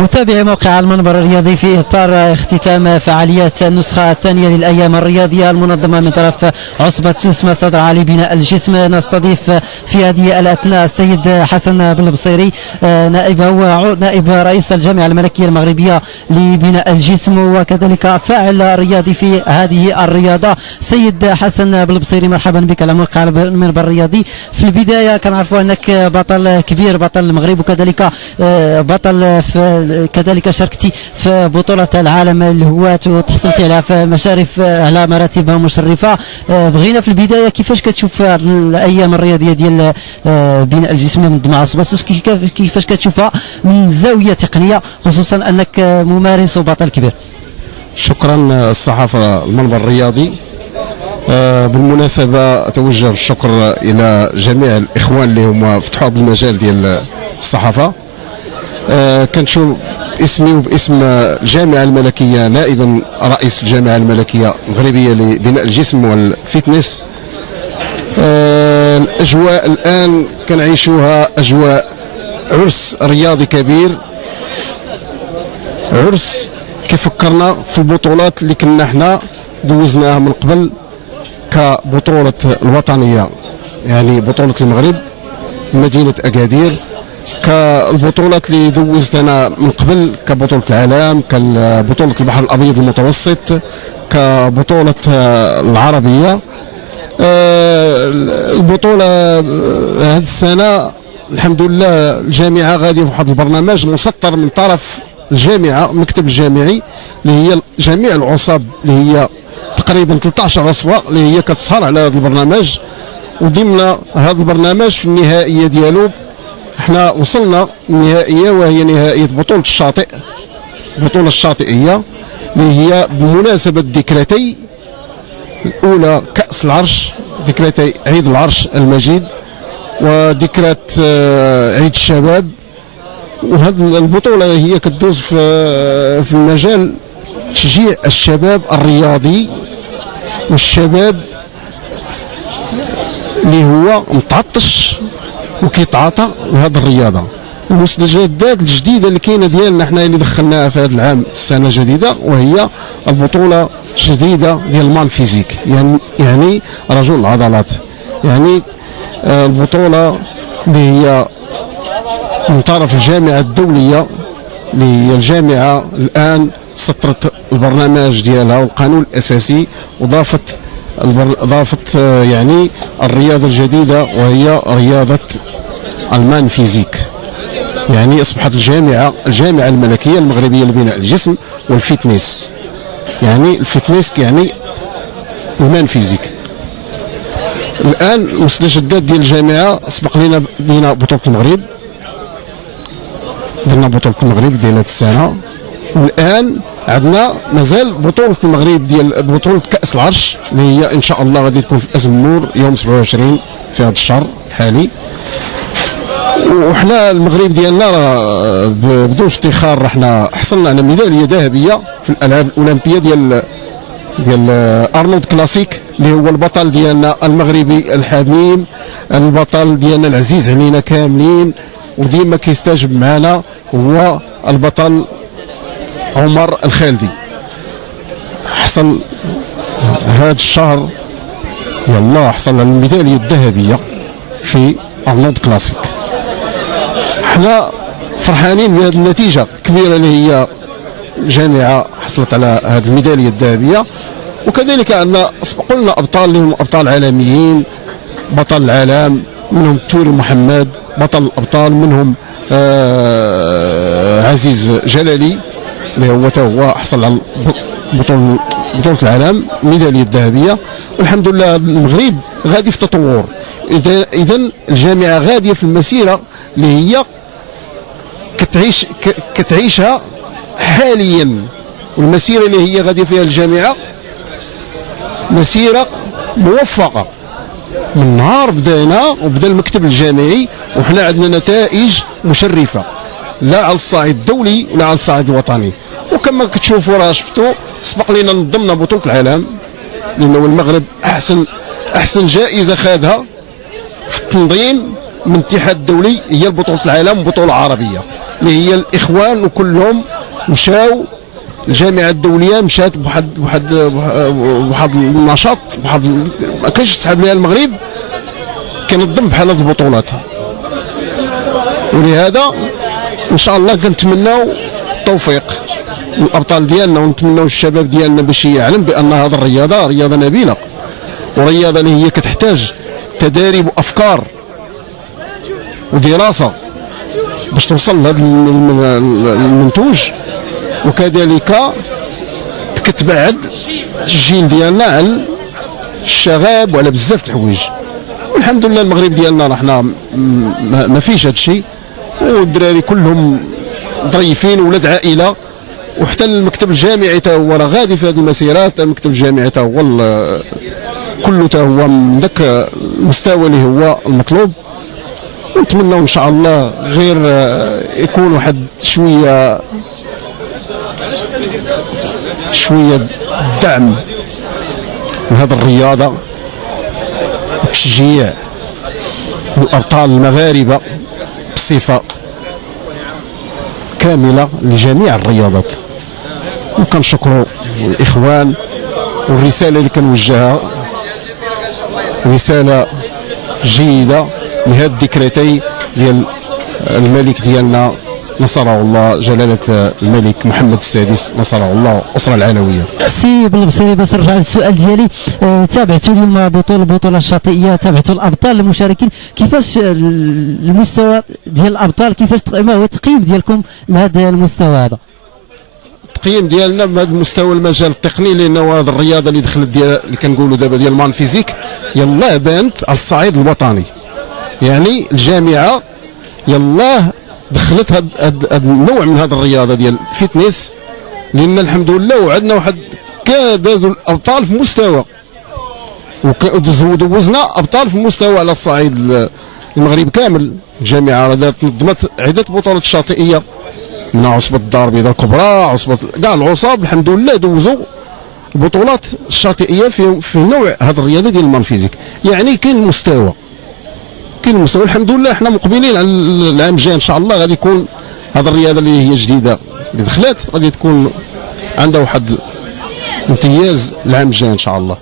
متابعي موقع المنبر الرياضي، في إطار اختتام فعاليات النسخة الثانية للأيام الرياضية المنظمة من طرف عصبة سوسمة صدر عالي بناء الجسم، نستضيف في هذه الأثناء السيد حسن بالبصيري نائب رئيس الجامعة الملكية المغربية لبناء الجسم وكذلك فاعل رياضي في هذه الرياضة. سيد حسن بالبصيري، مرحبا بك على موقع المنبر الرياضي. في البداية كنعرفوا أنك بطل كبير، بطل المغرب، وكذلك بطل كذلك شاركتي في بطولة العالم للهواة وتحصلتي على مشارف على مراتب مشرفة. بغينا في البداية كيفاش كتشوف الأيام الرياضية ديال بناء الجسم مع عصبة كيفاش كتشوفها من زاوية تقنية، خصوصا أنك ممارس وبطل كبير؟ شكرا الصحافة المنبر الرياضي. بالمناسبة أتوجه بالشكر إلى جميع الإخوان اللي هما فتحوا بالمجال ديال الصحافة. كنشوف باسمي وباسم الجامعة الملكية نائبا رئيس الجامعة الملكية المغربية لبناء الجسم والفتنس. الأجواء الآن كنعيشوها أجواء عرس رياضي كبير، عرس كيفكرنا في البطولات اللي كنا احنا دوزناها من قبل كبطولة الوطنية، يعني بطولة المغرب مدينة أكادير، كالبطولات اللي دوزت انا من قبل كبطولة العالم، كبطولة البحر الأبيض المتوسط، كبطولة العربية. البطولة هذه السنة الحمد لله الجامعة غادية في واحد البرنامج مسطر من طرف الجامعة، المكتب الجامعي اللي هي جميع العصاب اللي هي تقريبا 13 عصبة اللي هي كتسهر على هذا البرنامج. وضمن هذا البرنامج في النهائية ديالو احنا وصلنا النهائية، وهي نهائية بطولة الشاطئ، البطولة الشاطئية اللي هي بمناسبة ذكرتي الأولى كأس العرش، ذكرتي عيد العرش المجيد وذكرى عيد الشباب. وهذه البطولة هي كتدوز في المجال تشجيع الشباب الرياضي والشباب اللي هو متعطش وكيتعاطى لهذه الرياضه. المستجدات الجديده اللي كاينه ديالنا احنا اللي دخلناها في هذا العام السنه الجديده، وهي البطوله الجديده ديال مان فيزيك، يعني رجل العضلات. يعني البطوله اللي هي من طرف الجامعه الدوليه اللي هي الجامعه الان سطرت البرنامج ديالها والقانون الاساسي، وضافت يعني الرياضه الجديده وهي رياضه المان فيزيك. يعني اصبحت الجامعه الملكيه المغربيه لبناء الجسم والفتنس، يعني الفتنس يعني المان فيزيك. الان المستجدات ديال الجامعه سبق لنا دينا بطوله المغرب، درنا بطوله المغرب ديال هذه السنه، والان عندنا مازال بطوله المغرب ديال بطوله كاس العرش اللي هي ان شاء الله غادي تكون في ازم النور يوم 27 في هذا الشهر الحالي. وحنا المغرب ديالنا بدون افتخار احنا حصلنا على ميداليه ذهبيه في الالعاب الاولمبيه ديال ارنولد كلاسيك اللي هو البطل ديالنا المغربي الحميم، البطل ديالنا العزيز علينا كاملين وديما كيستجب معنا، هو البطل عمر الخالدي. حصل هذا الشهر حصل على الميداليه الذهبيه في ارنولد كلاسيك. احنا فرحانين بهذه النتيجه الكبيره اللي هي جامعه حصلت على هذه الميداليه الذهبيه. وكذلك عندنا سبقوا لنا ابطال اللي هم ابطال عالميين، بطل العالم منهم توري محمد، بطل الابطال منهم عزيز جلالي اللي هو حصل على بطولة العالم الميداليه الذهبيه. والحمد لله المغرب غادي في تطور. اذا الجامعه غاديه في المسيره اللي هي كتعيشها حاليا، والمسيره اللي هي غاديه فيها الجامعه مسيره موفقه. من نهار بدينا وبدا المكتب الجامعي وحنا عندنا نتائج مشرفه لا على الصعيد الدولي ولا على الصعيد الوطني. وكما كتشوفوا راه شفتوا سبق لنا نظمنا بطوله العالم، لانه المغرب احسن جائزه خادها في التنظيم من الاتحاد الدولي هي بطوله العالم وبطوله عربيه. اللي هي الاخوان، وكلهم مشاو. الجامعه الدوليه مشات بواحد النشاط، ما كانش تسحب لها المغرب كنظم بحال هذه البطولات. ولهذا ان شاء الله كنتمناو التوفيق للابطال ديالنا، ونتمناو الشباب ديالنا باش يعلم بان هذه الرياضه رياضه نبيله، ورياضه اللي هي كتحتاج تداريب وافكار ودراسه باش توصل لهذا المنتوج، وكذلك كتبعد الجيل ديالنا على الشغاب وعلى بزاف د الحوايج. والحمد لله المغرب ديالنا راه ما فيش هذا الشيء، والدراري كلهم ظريفين ولاد عائله، وحتى المكتب الجامعي تا هو راه غادي في هذه المسيرات. المكتب الجامعي تا هو كله تا هو من ذاك المستوى اللي هو المطلوب. ونتمنى ان شاء الله غير يكون واحد شويه دعم لهذه الرياضه وتشجيع الابطال المغاربه بصفه كامله لجميع الرياضات. وكنشكروا الاخوان، والرساله اللي كنوجهها رساله جيده لهذه الذكريتين ديال الملك ديالنا نصره الله، جلاله الملك محمد السادس نصره الله، الاسره العلويه. سي بالبصيري باش نرجع للسؤال ديالي، تابعتوا اليوم البطوله الشاطئيه، تابعتوا الابطال المشاركين، كيفاش المستوى ديال الابطال، كيفاش ما هو التقييم ديالكم لهذا المستوى هذا؟ التقييم ديالنا بهذا المستوى المجال التقني، لانه هذه الرياضه اللي دخلت اللي كنقولوا دابا ديال المان فيزيك يلاه بانت على الصعيد الوطني. يعني الجامعه يلاه دخلت هذا النوع من هذه الرياضه ديال الفيتنس، لان الحمد لله وعدنا واحد دازوا الابطال في مستوى، ودوزنا ابطال في مستوى على الصعيد المغرب كامل. الجامعه نظمت عده بطولات شاطئيه من عصبه الدار البيضاء الكبرى، عصبه كاع العصاب، الحمد لله دوزوا البطولات الشاطئيه في نوع هذه الرياضه ديال المان فيزيك. يعني كاين المستوى الحمد لله. احنا مقبلين على العام الجاي ان شاء الله، غادي يكون هذه الرياضه اللي هي جديده اللي دخلت غادي تكون عندها واحد امتياز العام الجاي ان شاء الله.